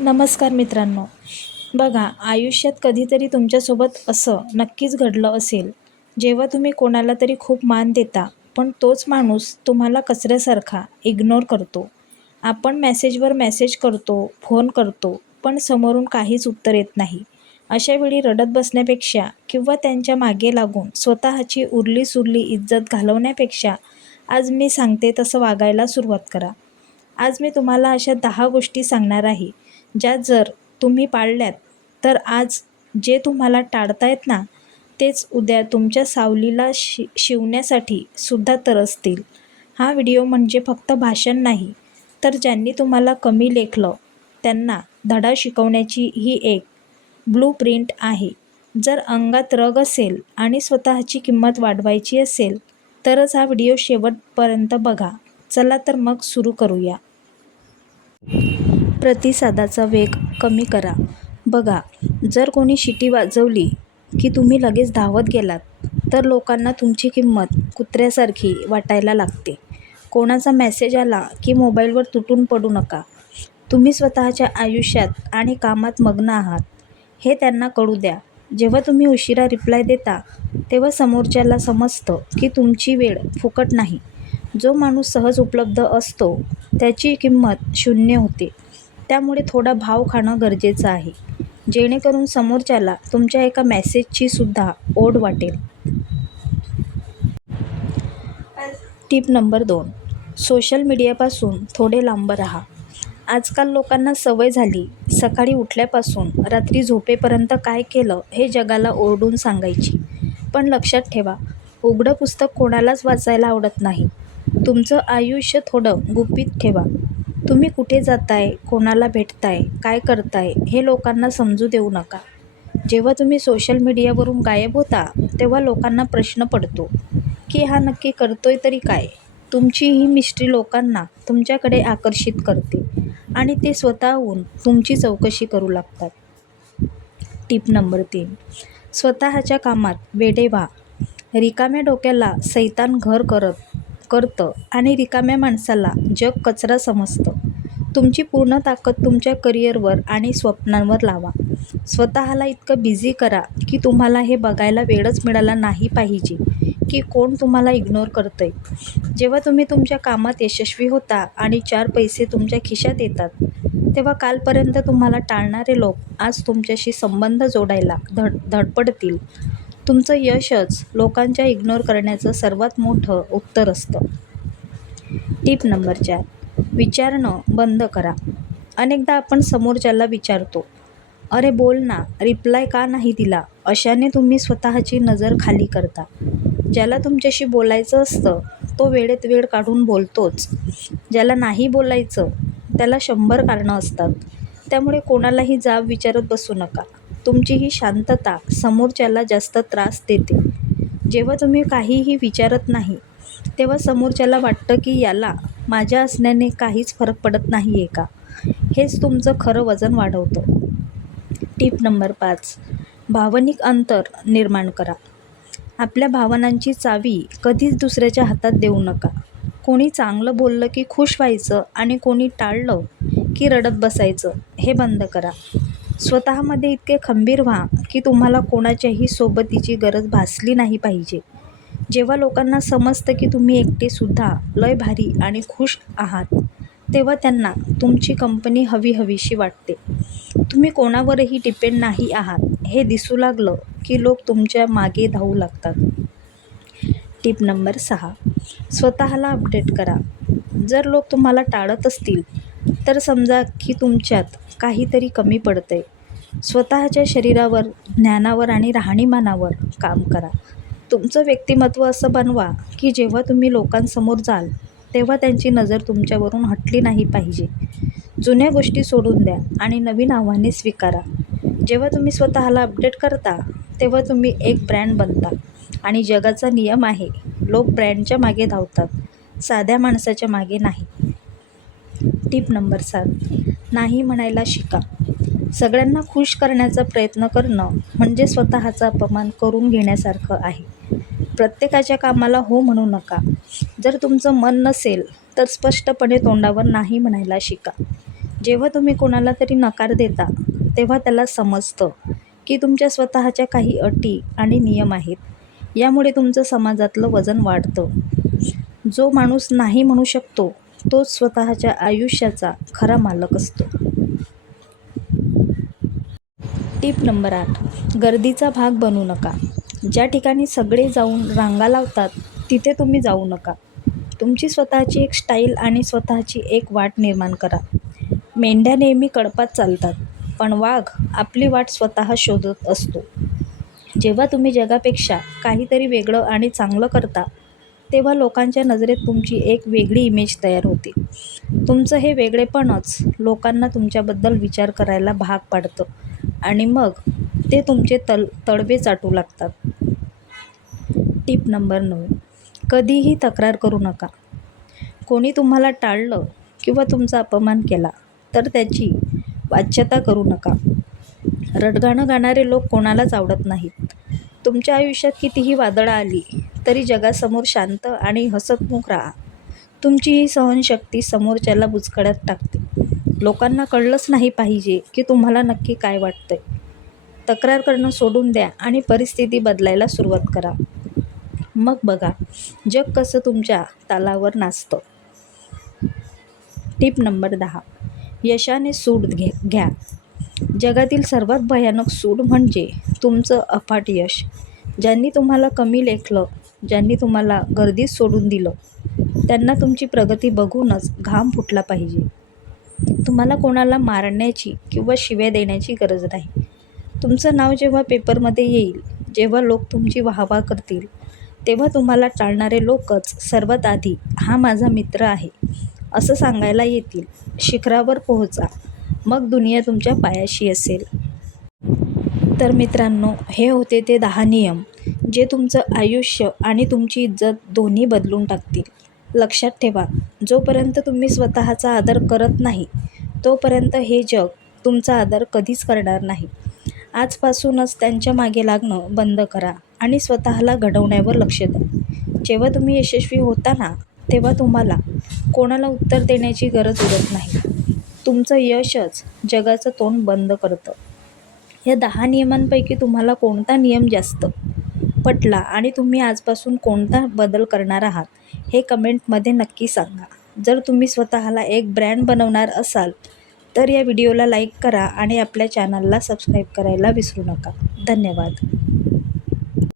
नमस्कार मित्रांनो. बघा, आयुष्यात कधीतरी तुमच्यासोबत असं नक्कीच घडलं असेल, जेव्हा तुम्ही कोणाला तरी खूप मान देता, पण तोच माणूस तुम्हाला कचऱ्यासारखा इग्नोर करतो. आपण मेसेजवर मेसेज करतो, फोन करतो, पण समोरून काहीच उत्तर येत नाही. अशा वेळी रडत बसण्यापेक्षा किंवा त्यांच्या मागे लागून स्वतःची उरली-सुरली इज्जत घालवण्यापेक्षा आज मी सांगते तसं वागायला सुरुवात करा. आज मी तुम्हाला अशा 10 गोष्टी सांगणार आहे, ज्या जर तुम्ही पाळल्यात, तर आज जे तुम्हाला टाळतायत ना, तेच उद्या तुमच्या सावलीला शिवण्यासाठी सुद्धा तरसतील. हा व्हिडिओ म्हणजे फक्त भाषण नाही, तर ज्यांनी तुम्हाला कमी लेखलं, त्यांना धडा शिकवण्याची ही एक ब्लूप्रिंट आहे. जर अंगात रग असेल आणि स्वतःची किंमत वाढवायची असेल, तरच हा व्हिडिओ शेवटपर्यंत बघा. चला तर मग सुरू करूया. प्रतिसादाचा वेग कमी करा. बघा, जर कोणी शिटी वाजवली की तुम्ही लगेच धावत गेलात, तर लोकांना तुमची किंमत कुत्र्यासारखी वाटायला लागते. कोणाचा मेसेज आला की मोबाईलवर तुटून पडू नका. तुम्ही स्वतःच्या आयुष्यात आणि कामात मग्न आहात, हे त्यांना कळू द्या. जेव्हा तुम्ही उशिरा रिप्लाय देता, तेव्हा समोरच्याला समजतं की तुमची वेळ फुकट नाही. जो माणूस सहज उपलब्ध असतो, त्याची किंमत शून्य होते. त्यामुळे थोडा भाव खाणं गरजेचं आहे, जेणेकरून समोरच्याला तुमच्या एका मेसेजची सुद्धा ओढ वाटेल. Tip number 2. सोशल मीडियापासून थोडे लांब राहा. आजकाल लोकांना सवय झाली, सकाळी उठल्यापासून रात्री झोपेपर्यंत काय केलं हे जगाला ओरडून सांगायची. पण लक्षात ठेवा, उघडं पुस्तक कोणालाच वाचायला आवडत नाही. तुमचं आयुष्य थोडं गुपित ठेवा. तुम्ही कुठे जाताय, कोणाला भेटताय, काय करताय, हे लोकांना समजू देऊ नका. जेव्हा तुम्ही सोशल मीडियावरून गायब होता, तेव्हा लोकांना प्रश्न पडतो की हा नक्की करतोय तरी काय? तुमची ही मिस्ट्री लोकांना तुमच्याकडे आकर्षित करते आणि ते स्वतःहून तुमची चौकशी करू लागतात. Tip number 3. स्वतःच्या कामात वेडे व्हा. रिकाम्या डोक्याला सैतान घर करतं आणि रिकाम्या माणसाला जग कचरा समजतं. तुमची पूर्ण ताकद तुमच्या करिअरवर आणि स्वप्नांवर लावा. स्वतःला इतकं बिझी करा की तुम्हाला हे बघायला वेळच मिळाला नाही पाहिजे की कोण तुम्हाला इग्नोर करतंय. जेव्हा तुम्ही तुमच्या कामात यशस्वी होता आणि 4 पैसे तुमच्या खिशात येतात, तेव्हा कालपर्यंत तुम्हाला टाळणारे लोक आज तुमच्याशी संबंध जोडायला धडपडतील. तुमचं यशच लोकांच्या इग्नोर करण्याचं सर्वात मोठं उत्तर असतं. Tip number 4. विचारणं बंद करा. अनेकदा आपण समोरच्याला विचारतो, अरे बोल ना, रिप्लाय का नाही दिला? अशाने तुम्ही स्वतःची नजर खाली करता. ज्याला तुमच्याशी बोलायचं असतं, तो वेळेत वेळ काढून बोलतोच. ज्याला नाही बोलायचं, त्याला 100 कारणं असतात. त्यामुळे कोणालाही जाब विचारत बसू नका. तुमची ही शांतता समोरच्याला जास्त त्रास देते. जेव्हा तुम्ही काहीही विचारत नाही, तेव्हा समोरच्याला वाटतं की याला माझ्या असण्याने काहीच फरक पडत नाही आहे का? हेच तुमचं खरं वजन वाढवतं. Tip number 5. भावनिक अंतर निर्माण करा. आपल्या भावनांची चावी कधीच दुसऱ्याच्या हातात देऊ नका. कोणी चांगलं बोललं की खुश व्हायचं आणि कोणी टाळलं की रडत बसायचं, हे बंद करा. स्वतःमध्ये इतके खंबीर व्हा की तुम्हाला कोणाच्याही सोबतीची गरज भासली नाही पाहिजे. जेव्हा लोकांना समजतं की तुम्ही एकटेसुद्धा लय भारी आणि खुश आहात, तेव्हा त्यांना तुमची कंपनी हवीशी वाटते. तुम्ही कोणावरही डिपेंड नाही आहात हे दिसू लागलं की लोक तुमच्या मागे धावू लागतात. Tip number 6. स्वतःला अपडेट करा. जर लोक तुम्हाला टाळत असतील, तर समजा की तुमच्यात काहीतरी कमी पडतंय. स्वतःच्या शरीरावर, ज्ञानावर आणि राहणीमानावर काम करा. तुमचं व्यक्तिमत्व असं बनवा की जेव्हा तुम्ही लोकांसमोर जाल, तेव्हा त्यांची नजर तुमच्यावरून हटली नाही पाहिजे. जुन्या गोष्टी सोडून द्या आणि नवीन आव्हाने स्वीकारा. जेव्हा तुम्ही स्वतःला अपडेट करता, तेव्हा तुम्ही एक ब्रँड बनता आणि जगाचा नियम आहे, लोक ब्रँडच्या मागे धावतात, साध्या माणसाच्या मागे नाही. Tip number 7. नाही म्हणायला शिका. सगळ्यांना खुश करण्याचा प्रयत्न करणं म्हणजे स्वतःचा अपमान करून घेण्यासारखं आहे. प्रत्येकाच्या कामाला हो म्हणू नका. जर तुमचं मन नसेल तर स्पष्टपणे तोंडावर नाही म्हणायला शिका. जेव्हा तुम्ही कोणाला तरी नकार देता तेव्हा त्याला समजतं की तुमच्या स्वतःच्या काही अटी आणि नियम आहेत. यामुळे तुमचं समाजातलं वजन वाढतं. जो माणूस नाही म्हणू शकतो तोच स्वतःच्या आयुष्याचा खरा मालक असतो. Tip number 8. गर्दीचा भाग बनू नका. ज्या ठिकाणी सगळे जाऊन रांगा लावतात तिथे तुम्ही जाऊ नका. तुमची स्वतःची एक स्टाईल आणि स्वतःची एक वाट निर्माण करा. मेंढ्या नेहमी कळपात चालतात, पण वाघ आपली वाट स्वतः शोधत असतो. जेव्हा तुम्ही जगापेक्षा काहीतरी वेगळं आणि चांगलं करता तेव्हा लोकांच्या नजरेत तुमची एक वेगळी इमेज तयार होते. तुमचं हे वेगळेपणच लोकांना तुमच्याबद्दल विचार करायला भाग पाडतं आणि मग ते तुमचे तळवे चाटू लागतात. Tip number 9. कधीही तक्रार करू नका. कोणी तुम्हाला टाळलं किंवा तुमचा अपमान केला तर त्याची वाच्यता करू नका. रडगाणं गाणारे लोक कोणालाच आवडत नाहीत. तुमच्या आयुष्यात कितीही वादळं आली तरी जगासमोर शांत आणि हसतमुख राहा. तुमची ही सहनशक्ती समोरच्याला बुचकळ्यात टाकते. लोकांना कळलंच नाही पाहिजे की तुम्हाला नक्की काय वाटतंय. तक्रार करणं सोडून द्या आणि परिस्थिती बदलायला सुरुवात करा. मग बघा जग कसं तुमच्या तालावर नाचतं. Tip number 10. यशाने सूड घ्या. जगातील सर्वात भयानक सूड म्हणजे तुमचं अफाट यश. ज्यांनी तुम्हाला कमी लेखलं, ज्यांनी तुम्हाला गर्दीत सोडून दिलं, त्यांना तुमची प्रगती बघूनच घाम फुटला पाहिजे. तुम्हाला कोणाला मारण्याची किंवा शिव्या देण्याची गरज नाही. तुमचं नाव जेव्हा पेपरमध्ये येईल, जेव्हा लोक तुमची वाहवा करतील, तेव्हा तुम्हाला टाळणारे लोकच सर्वात आधी हा माझा मित्र आहे असं सांगायला येतील. शिखरावर पोहोचा, मग दुनिया तुमच्या पायाशी असेल. तर मित्रांनो, हे होते ते 10 नियम जे तुमचं आयुष्य आणि तुमची इज्जत दोन्ही बदलून टाकतील. लक्षात ठेवा, जोपर्यंत तुम्ही स्वतःचा आदर करत नाही तोपर्यंत हे जग तुमचा आदर कधीच करणार नाही. आजपासूनच त्यांच्या मागे लागणं बंद करा आणि स्वतःला घडवण्यावर लक्ष द्या. जेव्हा तुम्ही यशस्वी होता ना, तेव्हा तुम्हाला कोणाला उत्तर देण्याची गरज उरत नाही. तुमचं यशच जगाचं तोंड बंद करतं. या 10 नियमांपैकी तुम्हाला कोणता नियम जास्त पटला आणि तुम्ही आजपासून कोणता बदल करणार आहात हे कमेंटमध्ये नक्की सांगा. जर तुम्ही स्वतःला एक ब्रँड बनवणार असाल तर या व्हिडिओला लाईक करा आणि आपल्या चॅनलला सबस्क्राईब करायला विसरू नका. धन्यवाद.